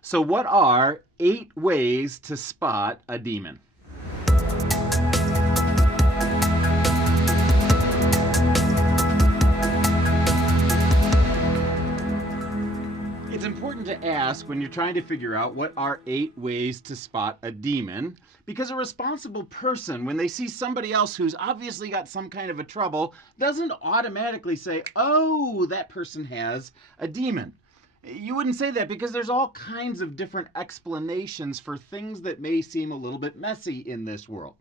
So, what are 8 ways to spot a demon? It's important to ask when you're trying to figure out what are 8 ways to spot a demon, because a responsible person, when they see somebody else who's obviously got some kind of a trouble, doesn't automatically say, oh, that person has a demon. You wouldn't say that because there's all kinds of different explanations for things that may seem a little bit messy in this world.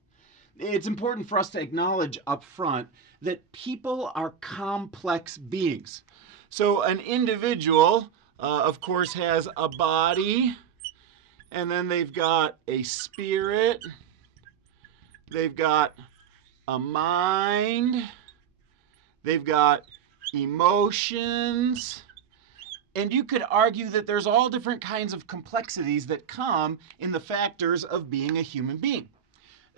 It's important for us to acknowledge up front that people are complex beings. So, an individual, of course, has a body, and then they've got a spirit, they've got a mind, they've got emotions, and you could argue that there's all different kinds of complexities that come in the factors of being a human being.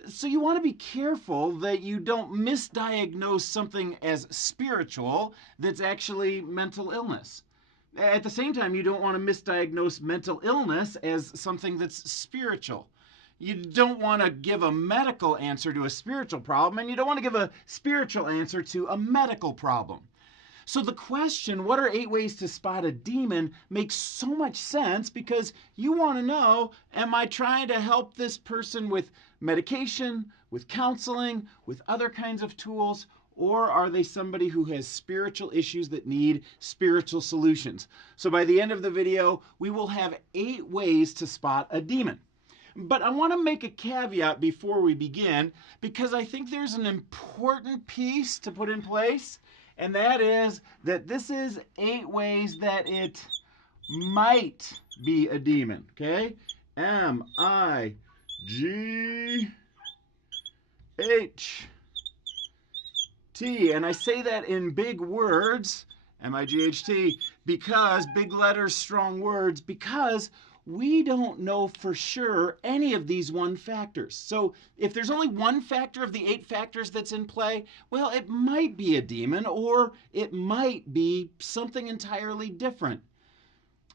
So you want to be careful that you don't misdiagnose something as spiritual that's actually mental illness. At the same time, you don't want to misdiagnose mental illness as something that's spiritual. You don't want to give a medical answer to a spiritual problem, and you don't want to give a spiritual answer to a medical problem. So the question, what are 8 ways to spot a demon, makes so much sense because you want to know, am I trying to help this person with medication, with counseling, with other kinds of tools, or are they somebody who has spiritual issues that need spiritual solutions? So by the end of the video, we will have 8 ways to spot a demon. But I want to make a caveat before we begin because I think there's an important piece to put in place, and that is that this is 8 ways that it might be a demon. Okay? M-I-G-H-T. And I say that in big words, M-I-G-H-T, because big letters, strong words, because we don't know for sure any of these 1 factors. So if there's only 1 factor of the 8 factors that's in play, well, it might be a demon or it might be something entirely different.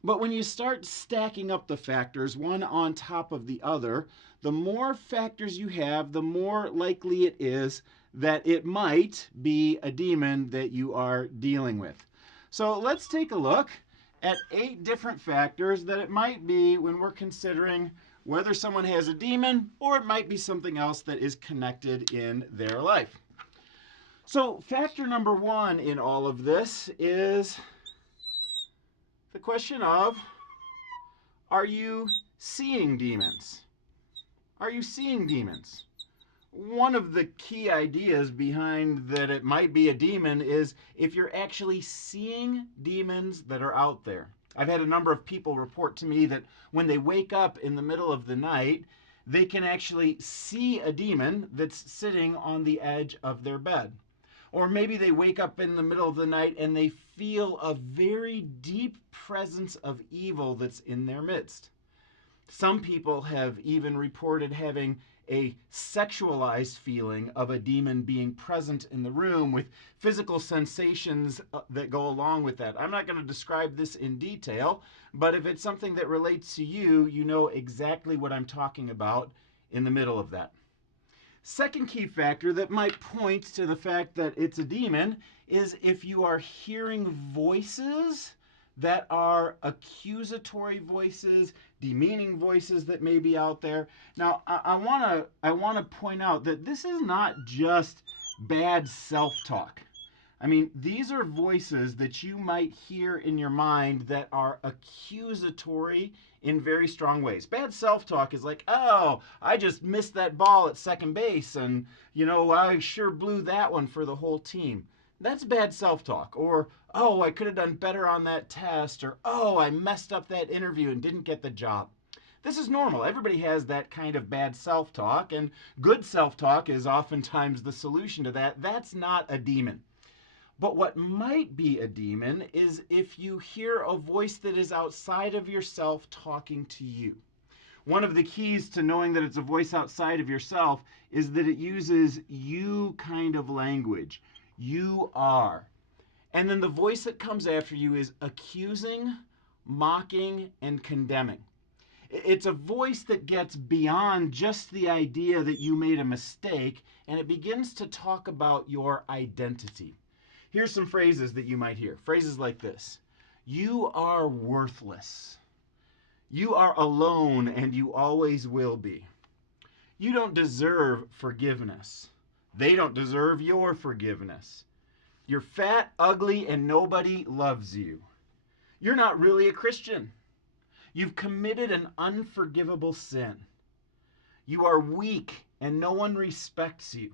But when you start stacking up the factors, one on top of the other, the more factors you have, the more likely it is that it might be a demon that you are dealing with. So let's take a look at 8 different factors that it might be when we're considering whether someone has a demon or it might be something else that is connected in their life. So factor number 1 in all of this is the question of, are you seeing demons? Are you seeing demons? One of the key ideas behind that it might be a demon is if you're actually seeing demons that are out there. I've had a number of people report to me that when they wake up in the middle of the night, they can actually see a demon that's sitting on the edge of their bed. Or maybe they wake up in the middle of the night and they feel a very deep presence of evil that's in their midst. Some people have even reported having a sexualized feeling of a demon being present in the room with physical sensations that go along with that. I'm not going to describe this in detail, but if it's something that relates to you, you know exactly what I'm talking about in the middle of that. Second key factor that might point to the fact that it's a demon is if you are hearing voices that are accusatory voices, demeaning voices that may be out there. Now, I want to point out that this is not just bad self-talk. I mean, these are voices that you might hear in your mind that are accusatory in very strong ways. Bad self-talk is like, oh, I just missed that ball at second base, and, I sure blew that one for the whole team. That's bad self-talk. Or, oh, I could have done better on that test. Or, oh, I messed up that interview and didn't get the job. This is normal. Everybody has that kind of bad self-talk, and good self-talk is oftentimes the solution to that. That's not a demon. But what might be a demon is if you hear a voice that is outside of yourself talking to you. One of the keys to knowing that it's a voice outside of yourself is that it uses you kind of language. You are. And then the voice that comes after you is accusing, mocking, and condemning. It's a voice that gets beyond just the idea that you made a mistake, and it begins to talk about your identity. Here's some phrases that you might hear. Phrases like this: you are worthless. You are alone, and you always will be. You don't deserve forgiveness. They don't deserve your forgiveness. You're fat, ugly, and nobody loves you. You're not really a Christian. You've committed an unforgivable sin. You are weak, and no one respects you.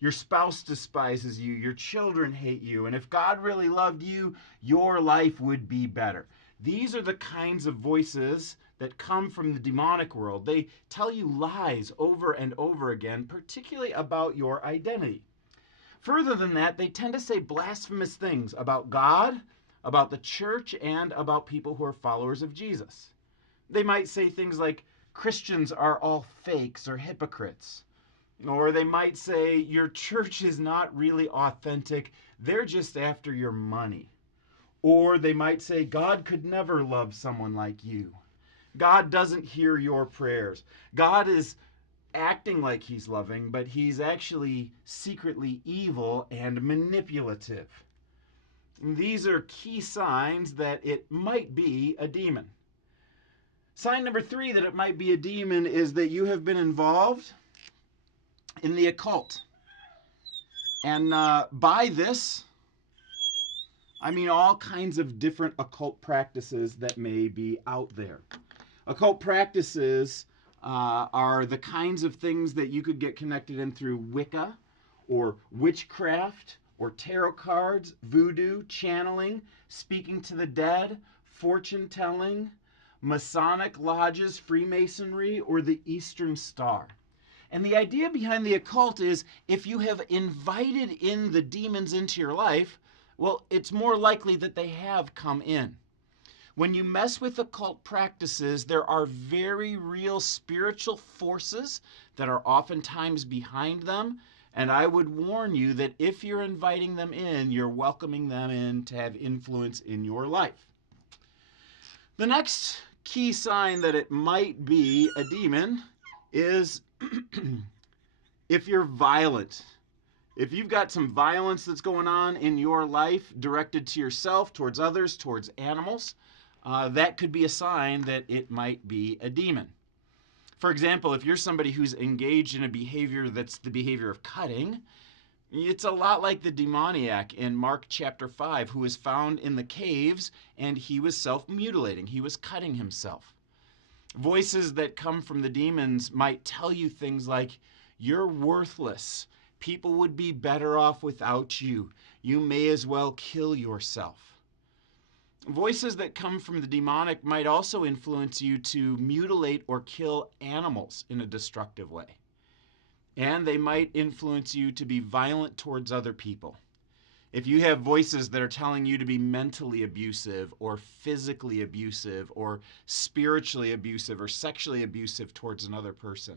Your spouse despises you. Your children hate you. And if God really loved you, your life would be better. These are the kinds of voices that come from the demonic world. They tell you lies over and over again, particularly about your identity. Further than that, they tend to say blasphemous things about God, about the church, and about people who are followers of Jesus. They might say things like, Christians are all fakes or hypocrites. Or they might say, your church is not really authentic. They're just after your money. Or they might say, God could never love someone like you. God doesn't hear your prayers. God is acting like he's loving, but he's actually secretly evil and manipulative. And these are key signs that it might be a demon. Sign number 3 that it might be a demon is that you have been involved in the occult. And by this, I mean all kinds of different occult practices that may be out there. Occult practices are the kinds of things that you could get connected in through Wicca, or witchcraft, or tarot cards, voodoo, channeling, speaking to the dead, fortune telling, Masonic lodges, Freemasonry, or the Eastern Star. And the idea behind the occult is if you have invited in the demons into your life, well, it's more likely that they have come in. When you mess with occult practices, there are very real spiritual forces that are oftentimes behind them. And I would warn you that if you're inviting them in, you're welcoming them in to have influence in your life. The next key sign that it might be a demon is if you're violent. If you've got some violence that's going on in your life directed to yourself, towards others, towards animals, that could be a sign that it might be a demon. For example, if you're somebody who's engaged in a behavior that's the behavior of cutting, it's a lot like the demoniac in Mark chapter 5, who was found in the caves and he was self-mutilating. He was cutting himself. Voices that come from the demons might tell you things like, you're worthless. People would be better off without you. You may as well kill yourself. Voices that come from the demonic might also influence you to mutilate or kill animals in a destructive way. And they might influence you to be violent towards other people. If you have voices that are telling you to be mentally abusive or physically abusive or spiritually abusive or sexually abusive towards another person,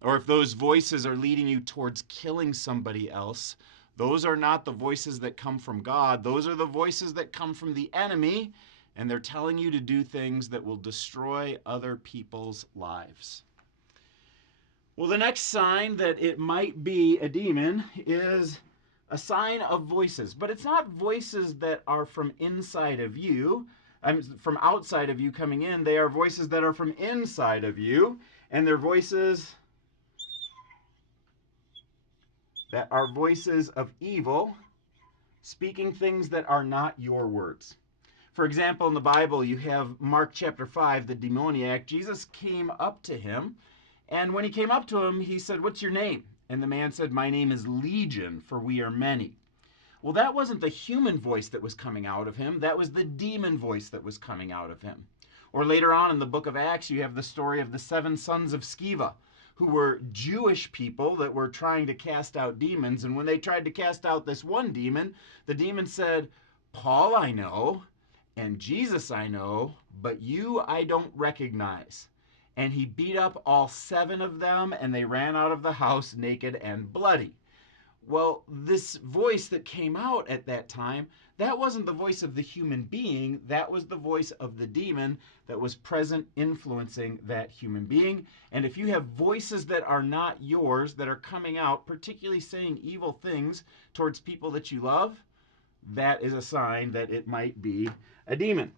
or if those voices are leading you towards killing somebody else, those are not the voices that come from God. Those are the voices that come from the enemy, and they're telling you to do things that will destroy other people's lives. Well, the next sign that it might be a demon is a sign of voices, but it's not voices that are from inside of you, from outside of you coming in. They are voices that are from inside of you, and they're voices that are voices of evil, speaking things that are not your words. For example, in the Bible, you have Mark chapter 5, the demoniac. Jesus came up to him, and when he came up to him, he said, "What's your name?" And the man said, "My name is Legion, for we are many." Well, that wasn't the human voice that was coming out of him. That was the demon voice that was coming out of him. Or later on in the book of Acts, you have the story of the 7 sons of Sceva, who were Jewish people that were trying to cast out demons. And when they tried to cast out this one demon, the demon said, "Paul I know, and Jesus I know, but you I don't recognize." And he beat up all 7 of them, and they ran out of the house naked and bloody. Well, this voice that came out at that time, that wasn't the voice of the human being, that was the voice of the demon that was present influencing that human being. And if you have voices that are not yours, that are coming out, particularly saying evil things towards people that you love, that is a sign that it might be a demon.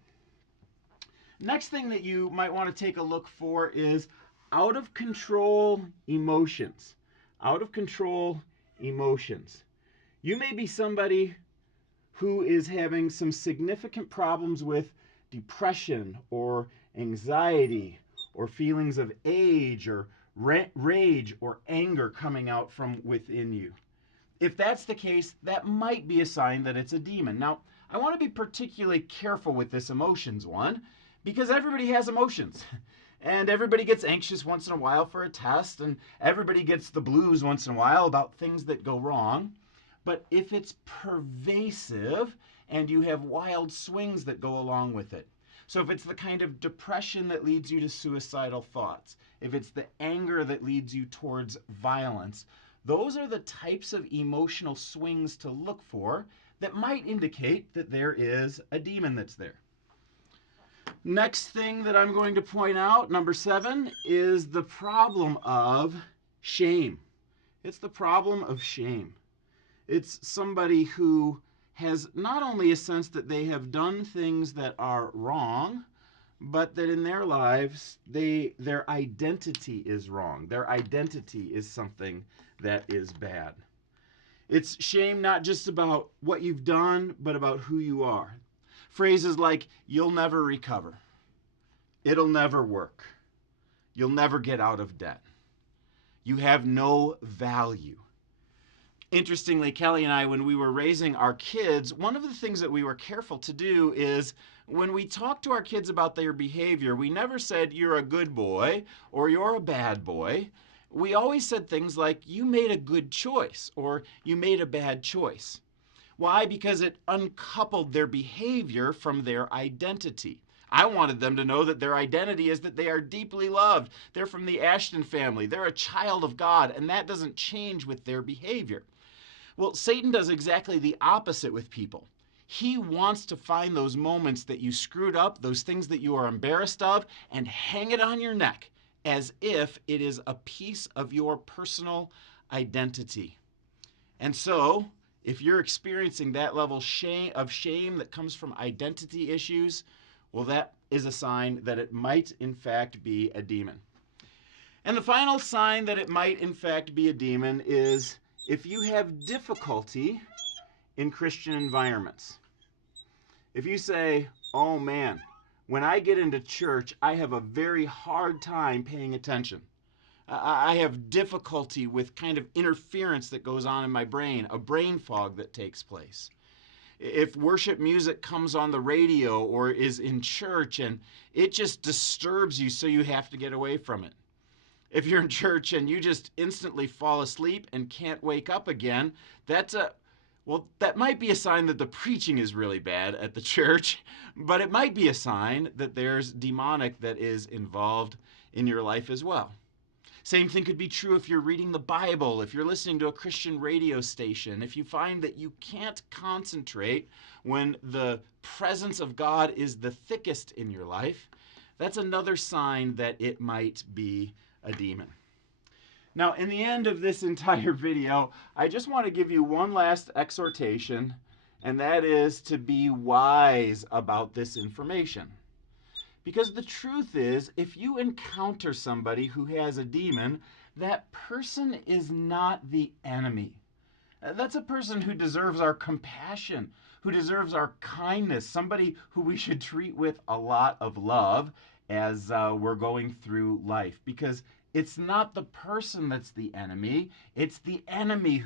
Next thing that you might want to take a look for is out of control emotions. Out of control emotions. You may be somebody who is having some significant problems with depression or anxiety or feelings of age or rage or anger coming out from within you. If that's the case, that might be a sign that it's a demon. Now, I want to be particularly careful with this emotions one because everybody has emotions. And everybody gets anxious once in a while for a test, and everybody gets the blues once in a while about things that go wrong. But if it's pervasive and you have wild swings that go along with it, so if it's the kind of depression that leads you to suicidal thoughts, if it's the anger that leads you towards violence, those are the types of emotional swings to look for that might indicate that there is a demon that's there. Next thing that I'm going to point out, number 7, is the problem of shame. It's the problem of shame. It's somebody who has not only a sense that they have done things that are wrong, but that in their lives, their identity is wrong. Their identity is something that is bad. It's shame not just about what you've done, but about who you are. Phrases like, you'll never recover. It'll never work. You'll never get out of debt. You have no value. Interestingly, Kelly and I, when we were raising our kids, one of the things that we were careful to do is when we talked to our kids about their behavior, we never said, you're a good boy or you're a bad boy. We always said things like, you made a good choice or you made a bad choice. Why? Because it uncoupled their behavior from their identity. I wanted them to know that their identity is that they are deeply loved. They're from the Ashton family. They're a child of God, and that doesn't change with their behavior. Well, Satan does exactly the opposite with people. He wants to find those moments that you screwed up, those things that you are embarrassed of, and hang it on your neck as if it is a piece of your personal identity. And so, if you're experiencing that level of shame that comes from identity issues, well, that is a sign that it might in fact be a demon. And the final sign that it might in fact be a demon is if you have difficulty in Christian environments. If you say, oh man, when I get into church, I have a very hard time paying attention. I have difficulty with kind of interference that goes on in my brain, a brain fog that takes place. If worship music comes on the radio or is in church and it just disturbs you so you have to get away from it. If you're in church and you just instantly fall asleep and can't wake up again, that might be a sign that the preaching is really bad at the church, but it might be a sign that there's demonic that is involved in your life as well. Same thing could be true if you're reading the Bible, if you're listening to a Christian radio station, if you find that you can't concentrate when the presence of God is the thickest in your life, that's another sign that it might be a demon. Now, in the end of this entire video, I just want to give you one last exhortation, and that is to be wise about this information. Because the truth is, if you encounter somebody who has a demon, that person is not the enemy. That's a person who deserves our compassion, who deserves our kindness, somebody who we should treat with a lot of love as we're going through life. Because it's not the person that's the enemy, it's the enemy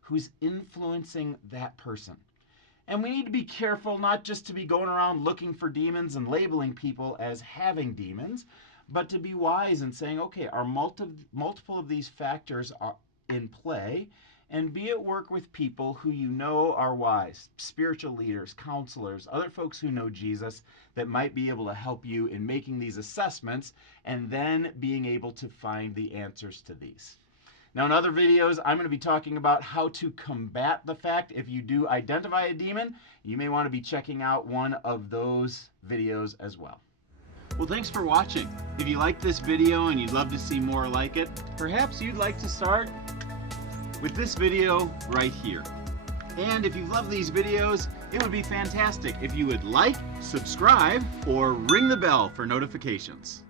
who's influencing that person. And we need to be careful not just to be going around looking for demons and labeling people as having demons, but to be wise and saying, okay, are multiple of these factors are in play, and be at work with people who you know are wise, spiritual leaders, counselors, other folks who know Jesus that might be able to help you in making these assessments and then being able to find the answers to these. Now in other videos, I'm going to be talking about how to combat the fact if you do identify a demon. You may want to be checking out one of those videos as well. Well, thanks for watching. If you liked this video and you'd love to see more like it, perhaps you'd like to start with this video right here. And if you love these videos, it would be fantastic if you would like, subscribe, or ring the bell for notifications.